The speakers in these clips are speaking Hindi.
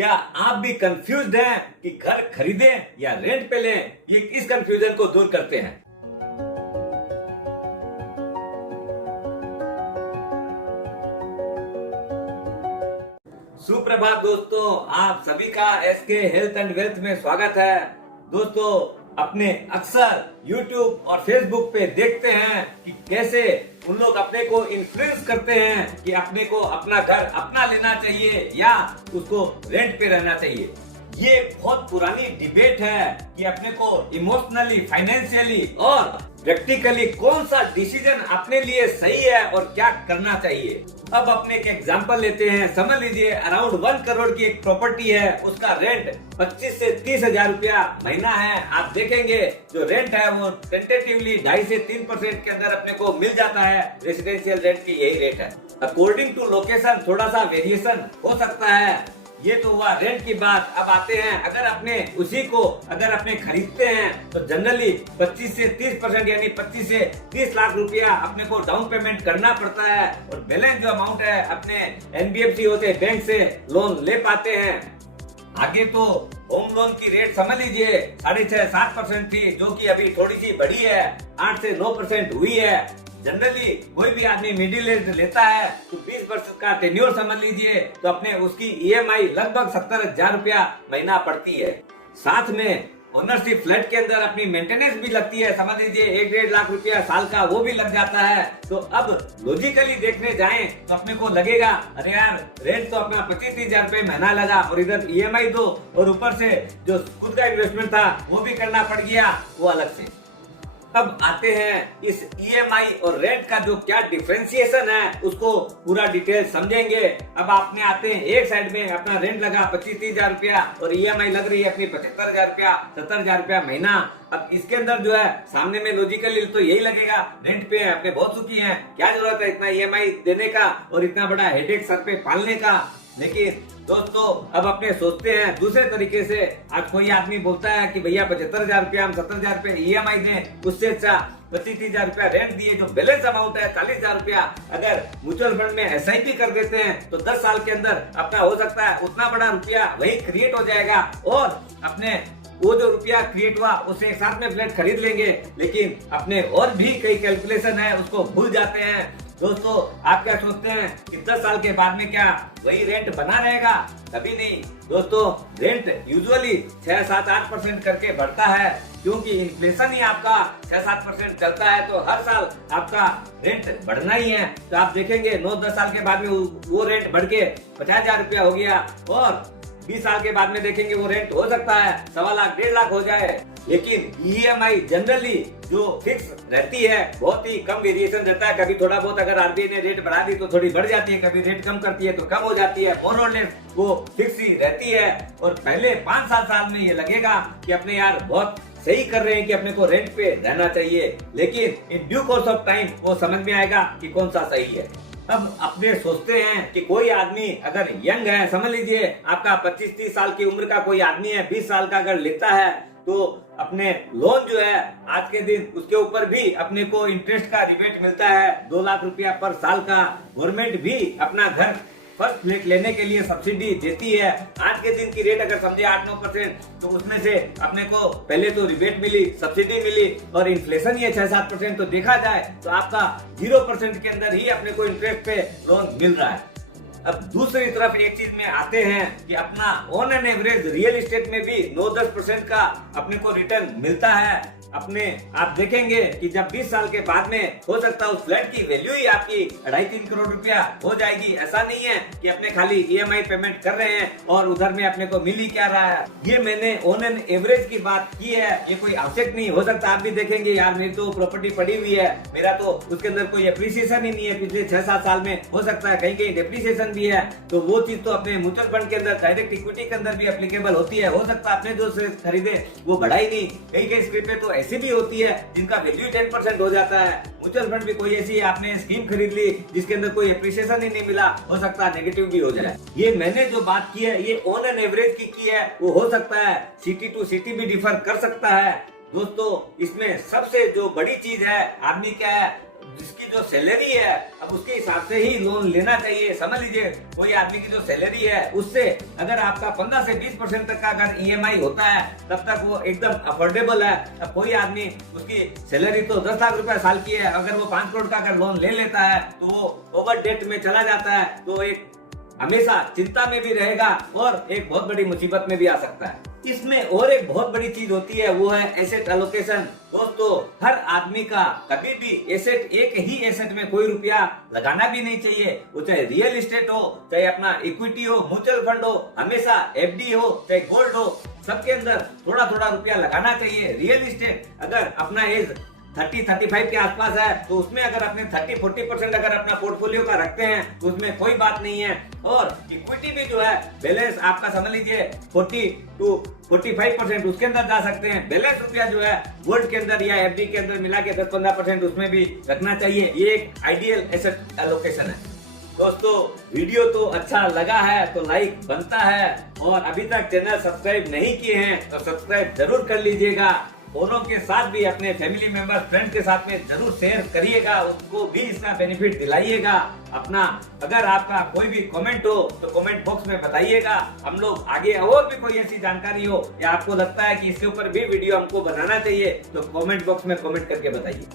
क्या आप भी कंफ्यूज्ड हैं कि घर खरीदें या रेंट पे लें? ये इस कंफ्यूजन को दूर करते हैं। सुप्रभात दोस्तों, आप सभी का एसके हेल्थ एंड वेल्थ में स्वागत है। दोस्तों, अपने अक्सर YouTube और Facebook पे देखते हैं कि कैसे उन लोग अपने को इन्फ्लुएंस करते हैं कि अपने को अपना घर अपना लेना चाहिए या उसको रेंट पे रहना चाहिए। ये बहुत पुरानी डिबेट है कि अपने को इमोशनली, फाइनेंशियली और प्रैक्टिकली कौन सा डिसीजन अपने लिए सही है और क्या करना चाहिए। अब अपने एक एग्जांपल लेते हैं। समझ लीजिए अराउंड 1 करोड़ की एक प्रॉपर्टी है, उसका रेंट 25 से 30 हजार रुपया महीना है। आप देखेंगे जो रेंट है वो टेंटेटिवली 2.5 से 3% के अंदर अपने को मिल जाता है। रेसिडेंशियल रेंट की यही रेट है। अकॉर्डिंग टू लोकेशन थोड़ा सा वेरिएशन हो सकता है। ये तो हुआ रेंट की बात। अब आते हैं, अगर अपने उसी को अगर अपने खरीदते हैं तो जनरली 25 से 30% यानी 25 से 30 लाख रुपया अपने को डाउन पेमेंट करना पड़ता है और बैलेंस जो अमाउंट है अपने NBFC होते बैंक से लोन ले पाते हैं। आगे तो होम लोन की रेट समझ लीजिए 6.5-7% थी, जो कि अभी थोड़ी सी बढ़ी है, 8 से 9% हुई है। जनरली कोई भी आदमी मिडिल एज लेता है तो 20 वर्ष का टेन्योर समझ लीजिए तो अपने उसकी EMI लगभग 70,000 रुपया महीना पड़ती है। साथ में ओनरशिप फ्लैट के अंदर अपनी मेंटेनेंस भी लगती है, समझ लीजिए 1-1.5 लाख रुपया साल का वो भी लग जाता है। तो अब लॉजिकली देखने जाएं तो अपने को लगेगा अरे यार रेंट तो अपना 25-30 हजार रुपये महीना लगा और इधर EMI दो और ऊपर से जो खुद का इन्वेस्टमेंट था वो भी करना पड़ गया, वो अलग से। अब आते हैं इस EMI और रेंट का जो क्या डिफरेंशिएशन है उसको पूरा डिटेल समझेंगे। अब आपने आते हैं एक साइड में अपना रेंट लगा 25-30 हजार रुपया और EMI लग रही है अपनी 75 हजार रुपया, 70 हजार रुपया महीना। अब इसके अंदर जो है सामने में लॉजिकली तो यही लगेगा रेंट पे है, अपने बहुत सुखी हैं, क्या जरूरत है इतना EMI देने का और इतना बड़ा हेडेक सर पे पालने का। लेकिन दोस्तों अब अपने सोचते हैं दूसरे तरीके से। आज कोई आदमी बोलता है कि भैया 75 हजार रुपया हम 70 हजार रुपया EMI दें, उससे अच्छा 25-30 हजार रुपया रेंट दिए, जो बैलेंस अमाउंट है 40 हजार रुपया अगर म्यूचुअल फंड में SIP कर देते हैं तो 10 साल के अंदर अपना हो सकता है उतना बड़ा रुपया वही क्रिएट हो जाएगा और अपने वो जो रुपया क्रिएट हुआ उसे एक साथ में फ्लैट खरीद लेंगे। लेकिन अपने और भी कई कैलकुलेशन है उसको भूल जाते हैं। दोस्तों आप क्या सोचते हैं कि 10 साल के बाद में क्या वही रेंट बना रहेगा? कभी नहीं दोस्तों, रेंट यूजुअली 6-7-8% करके बढ़ता है, क्योंकि इन्फ्लेशन ही आपका 6-7% चलता है तो हर साल आपका रेंट बढ़ना ही है। तो आप देखेंगे 9-10 साल के बाद में वो रेंट बढ़ के 50 हजार रुपया हो गया और 20 साल के बाद में देखेंगे वो रेंट हो सकता है 1.25 लाख 1.5 लाख हो जाए। लेकिन EMI जनरली जो फिक्स रहती है बहुत ही कम वेरिएशन रहता है। कभी थोड़ा बहुत अगर RBI ने रेट बढ़ा दी तो थोड़ी बढ़ जाती है, कभी रेट कम करती है तो कम हो जाती है, मोर और लेस वो फिक्स ही रहती है। और पहले 5-7 साल में ये लगेगा कि अपने यार बहुत सही कर रहे हैं कि अपने को रेंट पे रहना चाहिए, लेकिन in due course of time वो समझ में आएगा कि कौन सा सही है। अब अपने सोचते हैं कि कोई आदमी अगर यंग है, समझ लीजिए आपका 25-30 साल की उम्र का कोई आदमी है, 20 साल का अगर लेता है तो अपने लोन जो है आज के दिन उसके ऊपर भी अपने को इंटरेस्ट का रिबेट मिलता है 2 लाख रुपया पर साल का। गवर्नमेंट भी अपना घर फर्स्ट फ्लैट लेने के लिए सब्सिडी देती है। आज के दिन की रेट अगर समझे 8-9% तो उसमें से अपने को पहले तो रिबेट मिली, सब्सिडी मिली और इन्फ्लेशन ही है 6-7%, तो देखा जाए तो आपका 0% के अंदर ही अपने को इंटरेस्ट पे लोन मिल रहा है। अब दूसरी तरफ एक चीज में आते हैं कि अपना on an average real estate में भी 9-10% का अपने को रिटर्न मिलता है। अपने आप देखेंगे कि जब 20 साल के बाद में हो सकता है उस फ्लैट की वैल्यू ही आपकी 2.5-3 करोड़ रुपया हो जाएगी। ऐसा नहीं है कि अपने खाली EMI पेमेंट कर रहे हैं और उधर में अपने को मिल ही क्या रहा है। ये मैंने ऑन एन एवरेज की बात की है, ये कोई आवश्यक नहीं। हो सकता है आप भी देखेंगे यार मेरी तो प्रॉपर्टी पड़ी हुई है, मेरा तो उसके अंदर कोई एप्रिसिएशन ही नहीं है पिछले 6-7 साल में, हो सकता है कहीं कहीं डेप्रिसिएशन भी है, तो वो चीज तो अपने म्यूचुअल फंड के अंदर डायरेक्ट इक्विटी के अंदर भी एप्लीकेबल होती है। हो सकता है आपने जो शेयर खरीदे वो बढ़ा ही नहीं, कई कई स्क्रिप्ट पे तो ऐसी भी होती है जिनका वैल्यू 10% हो जाता है। म्यूचुअल फंड भी कोई ऐसी आपने स्कीम खरीद ली जिसके अंदर कोई एप्रिसिएशन ही नहीं मिला, हो सकता है नेगेटिव भी हो जाए। ये मैंने जो बात की है ये ऑन एन एवरेज की है, वो हो सकता है सिटी टू सिटी भी डिफर कर सकता है। दोस्तों इसमें सबसे जो बड़ी चीज है आदमी क्या है जिसकी जो सैलरी है अब उसके हिसाब से ही लोन लेना चाहिए। समझ लीजिए कोई आदमी की जो सैलरी है उससे अगर आपका 15 से 20% तक का अगर ईएमआई होता है तब तक वो एकदम अफोर्डेबल है। अब कोई आदमी उसकी सैलरी तो 10 लाख रुपए साल की है, अगर वो 5 करोड़ का अगर लोन ले लेता है तो वो ओवर डेट में चला जाता है, तो एक हमेशा चिंता में भी रहेगा और एक बहुत बड़ी मुसीबत में भी आ सकता है। इसमें और एक बहुत बड़ी चीज होती है वो है एसेट एलोकेशन। दोस्तों हर आदमी का कभी भी एसेट, एक ही एसेट में कोई रुपया लगाना भी नहीं चाहिए। वो चाहे रियल एस्टेट हो, चाहे अपना इक्विटी हो, म्यूचुअल फंड हो, हमेशा एफडी हो, चाहे गोल्ड हो, सबके अंदर थोड़ा थोड़ा रुपया लगाना चाहिए। रियल एस्टेट अगर अपना एज 30-35 के आसपास है तो उसमें अगर अपने 30-40% अगर अपना पोर्टफोलियो का रखते हैं तो उसमें कोई बात नहीं है। और इक्विटी भी जो है बैलेंस आपका समझ लीजिए 40-45% उसके अंदर जा सकते हैं। बैलेंस रुपया जो है गोल्ड के अंदर या एफडी के अंदर मिला के 10-15% उसमें भी रखना चाहिए। ये एक आइडियल एसेट एलोकेशन है। दोस्तों वीडियो तो अच्छा लगा है तो लाइक बनता है, और अभी तक चैनल सब्सक्राइब नहीं किए हैं तो सब्सक्राइब जरूर कर लीजिएगा। दोनों के साथ भी अपने फैमिली मेंबर, फ्रेंड के साथ में जरूर शेयर करिएगा, उसको भी इसका बेनिफिट दिलाइएगा। अपना अगर आपका कोई भी कमेंट हो तो कमेंट बॉक्स में बताइएगा। हम लोग आगे और भी कोई ऐसी जानकारी हो या आपको लगता है कि इसके ऊपर भी वीडियो हमको बनाना चाहिए तो कमेंट बॉक्स में कमेंट करके बताइए।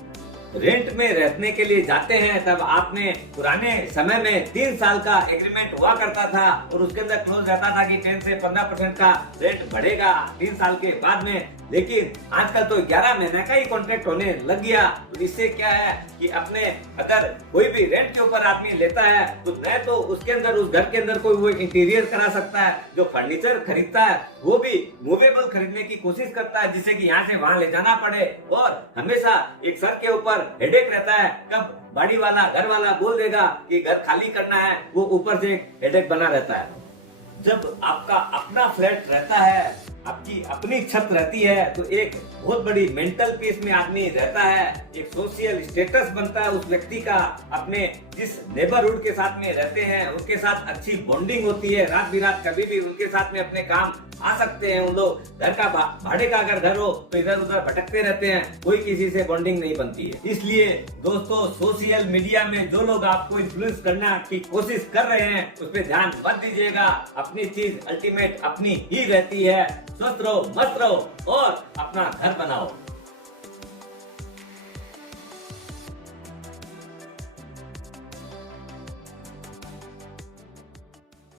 रेंट में रहने के लिए जाते हैं तब आपने पुराने समय में 3 साल का एग्रीमेंट हुआ करता था और उसके अंदर क्लोज रहता था कि 10 से 15% का रेंट बढ़ेगा 3 साल के बाद में, लेकिन आजकल तो 11 महीने का ही कॉन्ट्रैक्ट होने लग गया। तो इससे क्या है कि अपने अगर कोई भी रेंट के ऊपर आदमी लेता है तो न तो उसके अंदर उस घर के अंदर कोई वो इंटीरियर करा सकता है, जो फर्नीचर खरीदता है वो भी मूवेबल खरीदने की कोशिश करता है जिससे कि यहाँ से वहाँ ले जाना पड़े, और हमेशा एक सर के ऊपर हेडेक रहता है। कब बाड़ी वाला, घर वाला बोल देगा कि घर खाली करना है, वो ऊपर से एक हेडेक बना रहता है। जब आपका अपना फ्लैट रहता है, आपकी अपनी छत रहती है तो एक बहुत बड़ी मेंटल पीस में आदमी रहता है, एक सोशल स्टेटस बनता है उस व्यक्ति का। अपने जिस नेबरहुड के साथ में रहते हैं उनके साथ अच्छी बॉन्डिंग होती है, रात बिरात कभी भी उनके साथ में अपने काम आ सकते हैं उन लोग। घर का भाड़े का अगर घर हो तो इधर उधर भटकते रहते हैं, कोई किसी से बॉन्डिंग नहीं बनती है। इसलिए दोस्तों सोशल मीडिया में जो लोग आपको इन्फ्लुएंस करना की कोशिश कर रहे हैं उस पर ध्यान मत दीजिएगा। अपनी चीज अल्टीमेट अपनी ही रहती है। स्वस्थ रहो, मस्त रहो और अपना घर बनाओ।